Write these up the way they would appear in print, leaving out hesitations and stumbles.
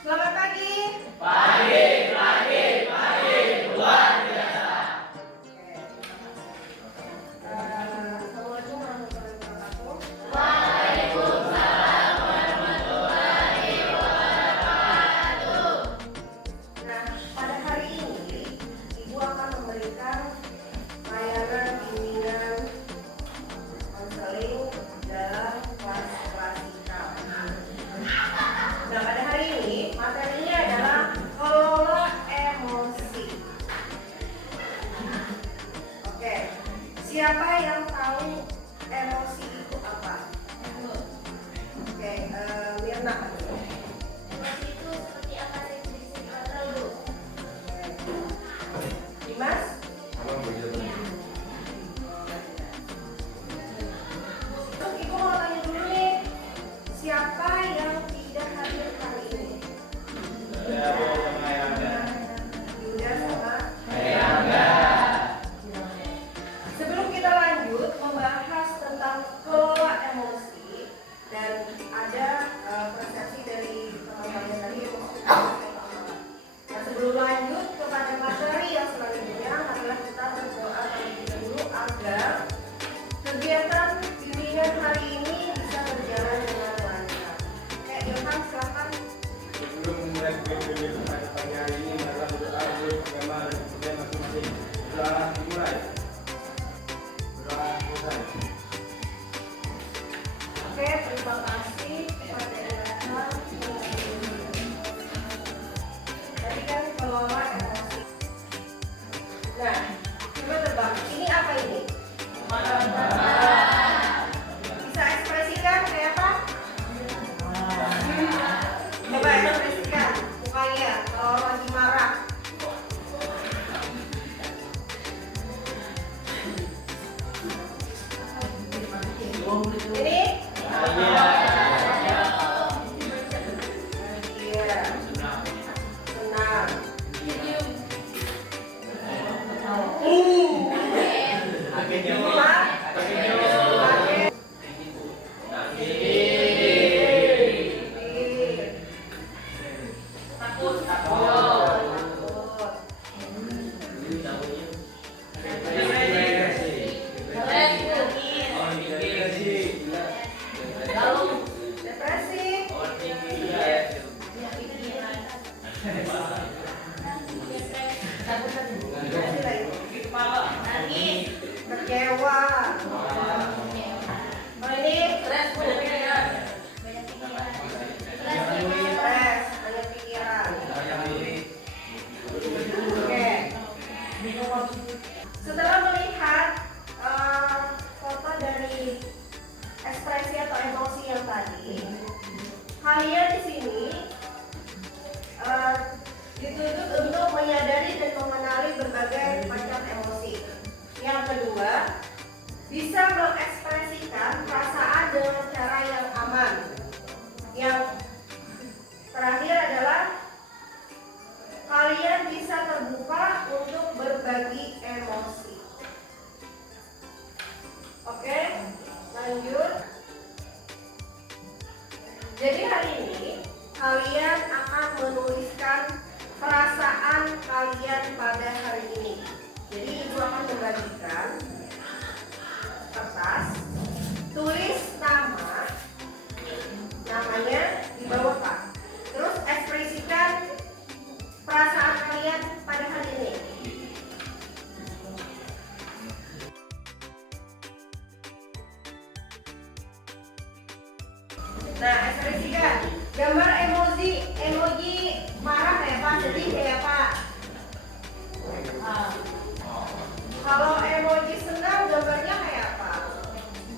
Selamat pagi. Pagi, pagi, pagi, luar biasa. Assalamualaikum warahmatullahi wabarakatuh. Waalaikumsalam warahmatullahi wabarakatuh. Nah, pada hari ini Ibu akan memberikan layanan bimbingan konseling dalam kelas klasika. Nah, pada hari ini materinya adalah kelola emosi. Oke, siapa yang tahu emosi itu apa? Oke, Mirna. Emosi itu seperti apa definisi kata dulu? Dimas? Terus Ibu mau tanya dulu nih, siapa yang tidak hadir hari ini? Yuda sama. Sebelum kita lanjut membahas tentang kelola emosi dan ada persepsi dari teman-teman tadi emosi itu seperti apa. Nah, sebelum lanjut kepada materi yang selanjutnya adalah kita berdoa terlebih dahulu agar kegiatan bimbingan hari ini bisa berjalan dengan lancar. Oke, Ilham silakan. Sebelum memulai kegiatan pada pagi hari ini, adalah berdoa dulu agama dan kemudian masing-masing. Berdoa dimulai. Berdoa selesai. Oke, terima kasih kepada Ilham. Tadi kan kelola emosi. Nah, coba tebak, ini apa ini? Bisa ekspresikan kayak apa? Coba ekspresikan mukanya kalau lagi marah. Ini? Iya. Senang. Rumah? Takut. Depresi. Kecewa. Oh, ini stres, banyak pikiran. Stres, banyak pikiran. Oke. Setelah melihat foto dari ekspresi atau emosi yang tadi, kalian di sini dituntut untuk menyadari dan mengenali berbagai macam emosi. Yang kedua, bisa mengekspresikan perasaan dengan cara yang aman. Yang terakhir adalah kalian bisa terbuka untuk berbagi emosi. Oke, lanjut. Jadi hari ini kalian akan menuliskan perasaan kalian pada hari ini. Jadi Ibu akan membagikan kertas, tulis namanya di bawah Pak. Terus ekspresikan perasaan kalian pada hari ini. Nah, ekspresikan gambar emoji marah kayak apa, sedih kayak apa. Kalau emoji senang gambarnya kayak apa?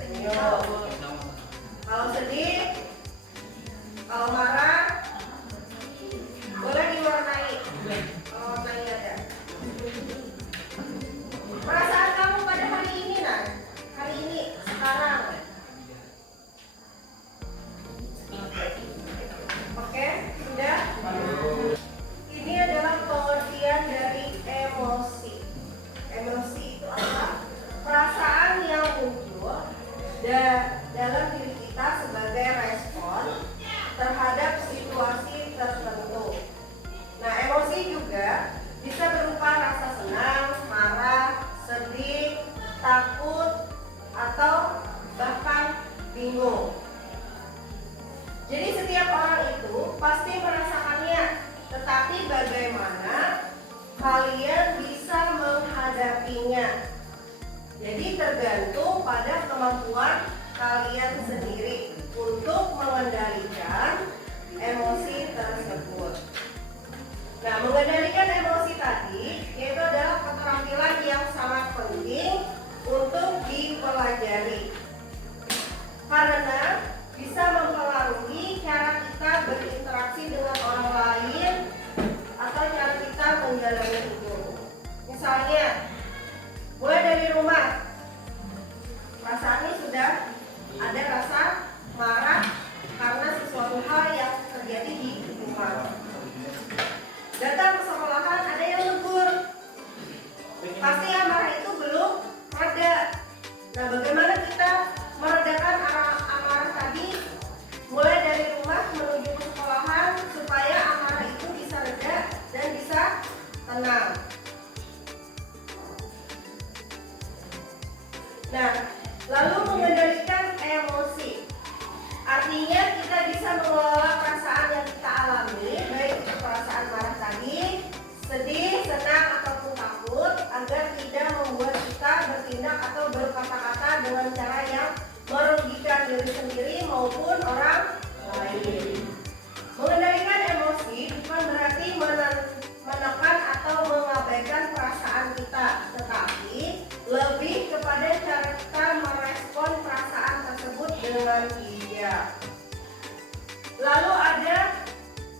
Senyum. Kalau sedih, kalau marah kemampuan kalian sendiri untuk mengendalikan emosi tersebut. Nah, mengendalikan emosi tadi yaitu adalah keterampilan yang sangat penting untuk dipelajari karena bisa mempengaruhi cara kita berinteraksi dengan orang lain atau cara kita menjalani hidup. Misalnya, mulai dari rumah, perasaannya sudah ada rasa marah karena sesuatu hal yang terjadi di rumah. Datang ke sekolahan ada yang negur, pasti amarah itu belum reda. Nah, bagaimana kita meredakan amarah tadi mulai dari rumah menuju ke sekolahan supaya amarah itu bisa reda dan bisa tenang. Nah, lalu mengendalikan emosi. Artinya kita bisa mengelola perasaan yang kita alami, baik itu perasaan marah tadi, sedih, senang, ataupun takut, agar tidak membuat kita bertindak atau berkata-kata dengan cara yang merugikan diri sendiri maupun orang lain. Mengendalikan emosi bukan berarti menekan atau mengabaikan perasaan kita, tetapi lebih kepada cara kita merespon perasaan tersebut dengan bijak. Lalu ada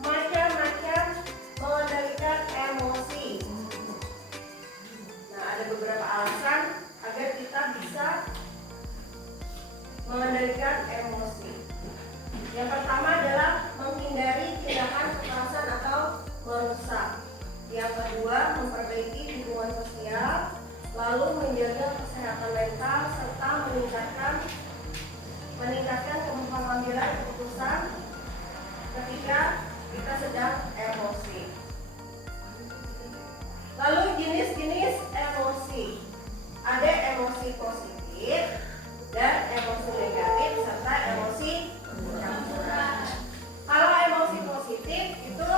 macam-macam mengendalikan emosi. Nah, ada beberapa alasan agar kita bisa mengendalikan emosi. Yang pertama adalah menghindari tindakan kekerasan atau merusak. Yang kedua, memperbaiki hubungan sosial, lalu menjaga kesehatan mental serta meningkatkan pengambilan keputusan ketika kita sedang emosi. Lalu jenis-jenis emosi. Ada emosi positif dan emosi negatif serta emosi campuran. Kalau emosi positif itu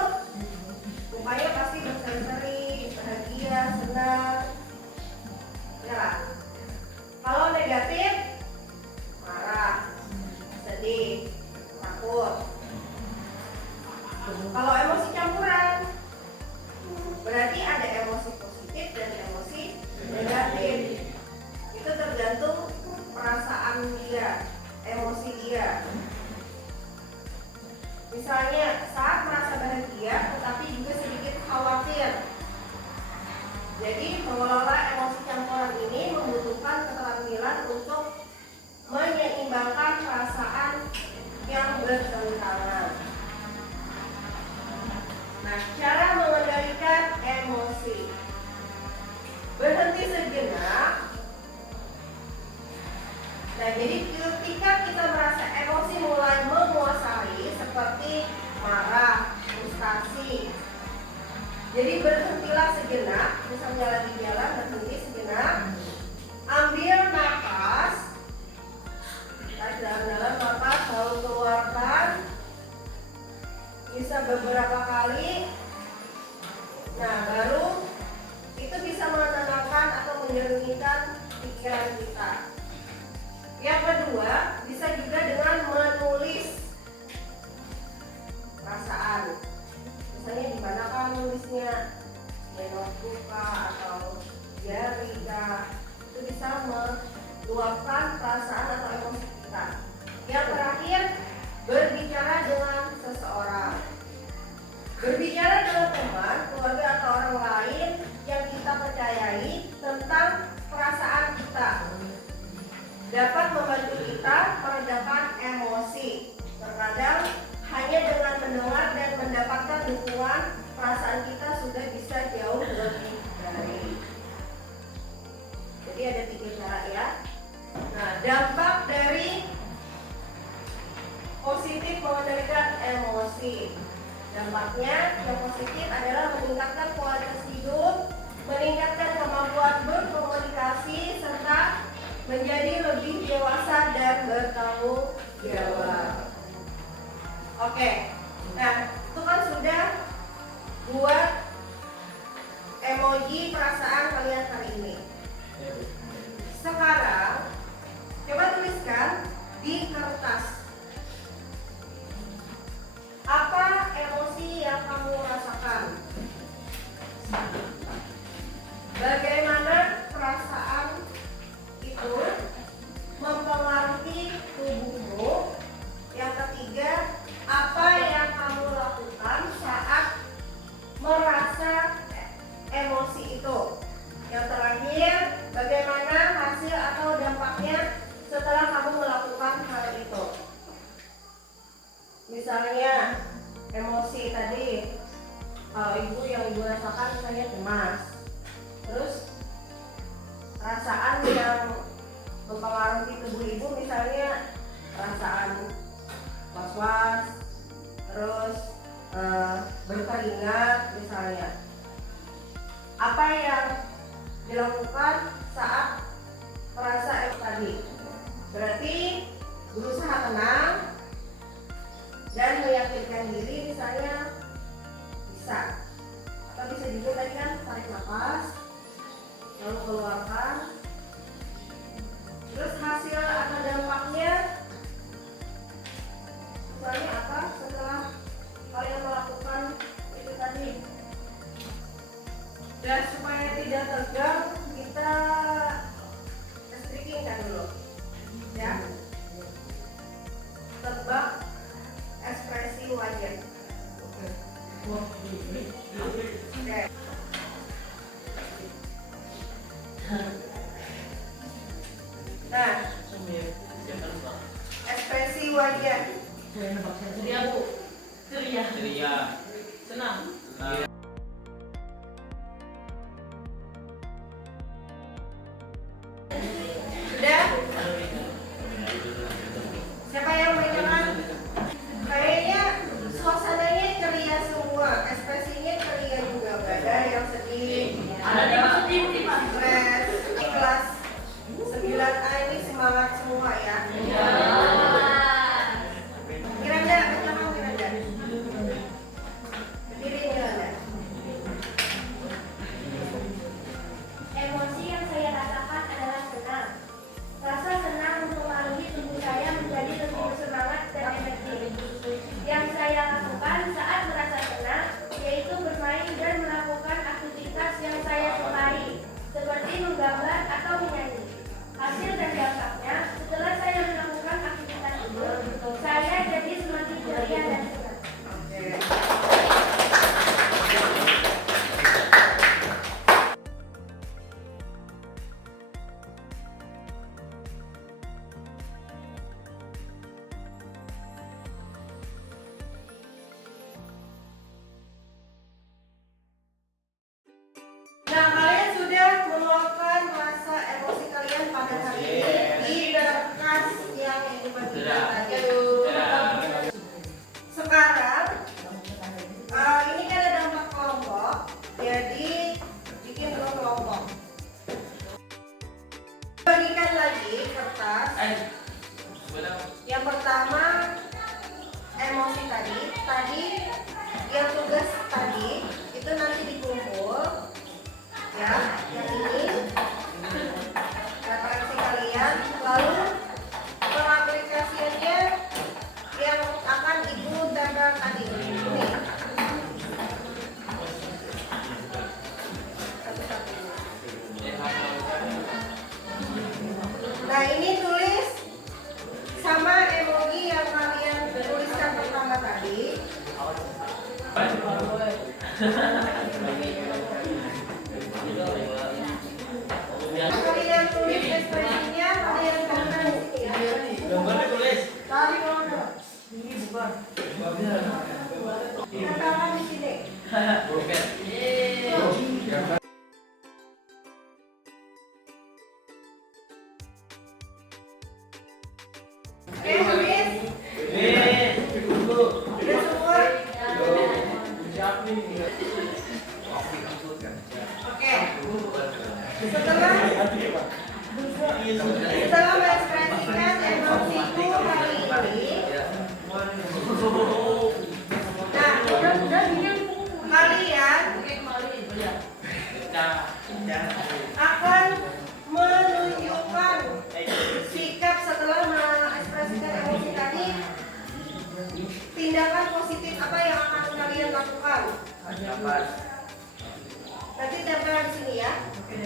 rupanya pasti berseri-seri, bahagia, senang. Ya. Kalau negatif, marah, sedih, takut. Kalau emosi campuran, berarti ada emosi positif dan emosi negatif. Itu tergantung perasaan dia, emosi dia. Misalnya saat merasa bahagia tetapi juga sedikit khawatir. Jadi mengelola emosi campuran ini membutuhkan keterampilan untuk menyeimbangkan perasaan yang bertentangan. Nah, cara mengendalikan emosi. Berhenti sejenak. Nah, jadi ketika kita merasa emosi mulai menguasai seperti marah, frustasi, jadi berhentilah sejenak. Misalnya lagi jalan, berhenti sejenak, ambil nafas, tarik dalam-dalam nafas, lalu keluarkan, bisa beberapa kali. Nah, baru itu bisa menenangkan atau menjernihkan pikiran kita. Yang kedua, bisa juga dengan menulis perasaan. Misalnya di mana kan nulisnya, di notebook atau diary, itu bisa meluapkan perasaan atau emosi kita. Yang terakhir, berbicara dengan seseorang. Berbicara dengan teman, keluarga atau orang lain yang kita percayai tentang perasaan kita dapat membantu kita meredakan emosi. Terkadang hanya dengan mendengar dan mendapatkan dukungan, perasaan kita sudah bisa jauh lebih baik. Jadi ada 3 cara ya. Nah, dampak dari positif mengendalikan emosi. Dampaknya yang positif adalah meningkatkan kualitas hidup, meningkatkan kemampuan berkomunikasi, serta menjadi lebih dewasa dan bertanggung jawab. Oke, nah itu kan sudah buat emoji perasaan kalian hari ini. Sekarang Coba tuliskan di kertas. Apa emosi yang kamu rasakan? Bagaimana perasaan itu mempengaruhi tubuhmu? Yang ketiga, apa yang kamu lakukan saat merasa emosi itu? Yang terakhir, bagaimana hasil atau dampaknya setelah kamu melakukan hal itu? Misalnya emosi tadi, ibu yang ibu rasakan misalnya cemas, terus perasaan yang mempengaruhi tubuh ibu misalnya perasaan was-was, terus berkeringat misalnya. Apa yang dilakukan saat merasa emosi tadi? Berarti berusaha tenang dan meyakinkan diri, misalnya bisa, atau bisa juga tadi kan tarik nafas lalu keluarkan. Terus hasil atau dampaknya misalnya apa setelah kalian melakukan itu tadi? Dan supaya tidak tegang, kita striking dulu ya, tebak ekspresi wajah. Oke. Nah, ekspresi wajah. Ceria Bu. Ceria. Senang. Sudah? Siapa yang menyenangkan? Kayaknya suasananya ceria semua, ekspresinya ceria juga. Gak ada yang sedih, Ada yang sedih nih Pak. stres. Kelas 9A ini semangat semua ya. Miranda, bertemu Miranda. Berdiri Miranda. Emosi yang saya rasakan adalah senang. Rasa senang mempengaruhi tubuh saya menjadi lebih bersemangat dan energi. Yang saya lakukan saat merasa senang yaitu bermain dan melakukan aktivitas yang saya sukai, seperti menggambar atau menyanyi. Hasil dan dampaknya, setelah saya melakukan aktivitas itu, saya jadi semakin ceria dan senang. Oke. Nah, kalian sudah meluapkan rasa emosi kalian pada hari ini di berkas yang ibu bagikan tadi. Sekarang, ini kan ada 4 kelompok, jadi bikin 2 kelompok. Bagikan lagi kertas. Yang pertama emosi tadi yang tugas tadi itu nanti dikumpul ya, yang ini referensi kalian, lalu pengaplikasiannya yang akan ibu tempel tadi ini. Nah, ini tulis sama emoji yang kalian tuliskan pertama tadi. Kalian tulis ekspresinya, kalian gambar di sini ya. Gambarnya tulis. Tarik mana? Ini bukan. Katakan di sini. Oke, tulis. Udah semua? Oke. Setelah mengekspresikan emosiku hari ini, nah, kalian akan menunjukkan sikap Nanti tempel di sini ya. Oke.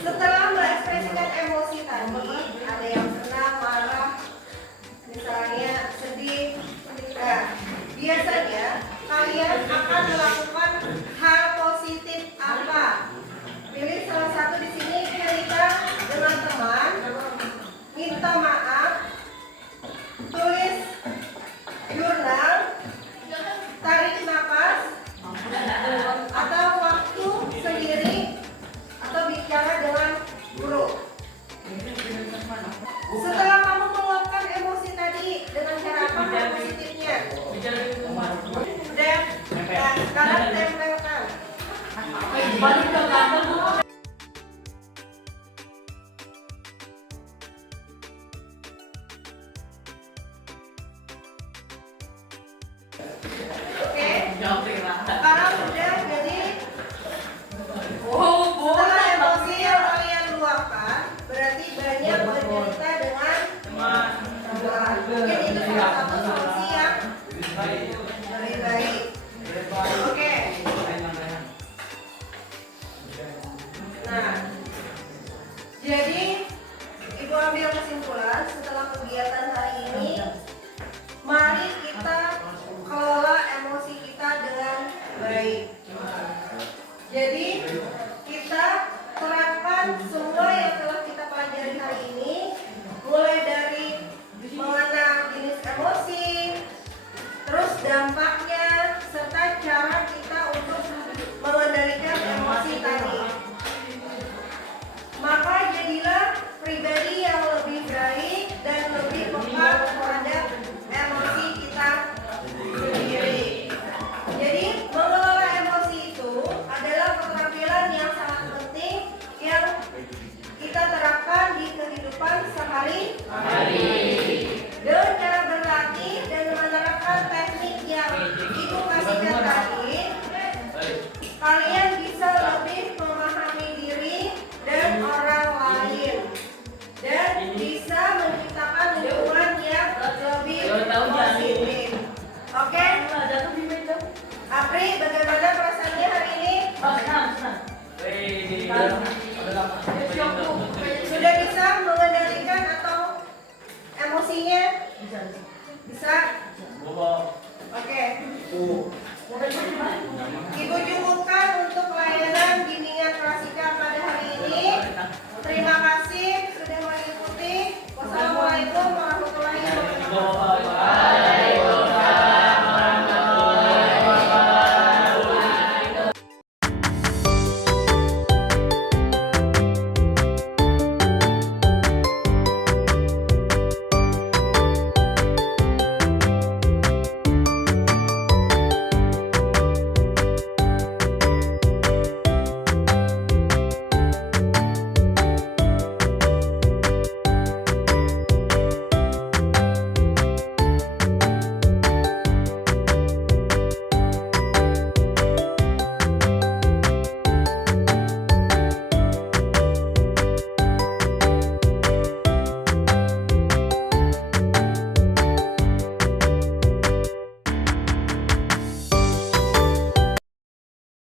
Setelah mengekspresikan emosi tadi, ada yang senang, marah, misalnya sedih. Nah, biasanya kalian akan melakukan hal positif apa? Pilih salah satu di sini, cerita dengan teman, minta maaf, tulis jurnal, tarik nafas, atau waktu sendiri, atau bicara dengan guru. Setelah kamu meluapkan emosi tadi, dengan cara apa hal positifnya? Bicara di rumah. Dan sekarang tempelkan. Balik ke kantor Bu. Oke, Jawab ya. sekarang sudah jadi Oh, setelah emosi yang kalian luapkan, berarti banyak bercerita dengan teman. teman. Mungkin itu salah satu solusi yang lebih baik. Oke. Nah, jadi Ibu ambil kesimpulan setelah kegiatan hari ini, mari kita kelola emosi kita dengan baik. Jadi kita terapkan semua yang telah kita pelajari hari ini, mulai dari mengenal jenis emosi, terus dampak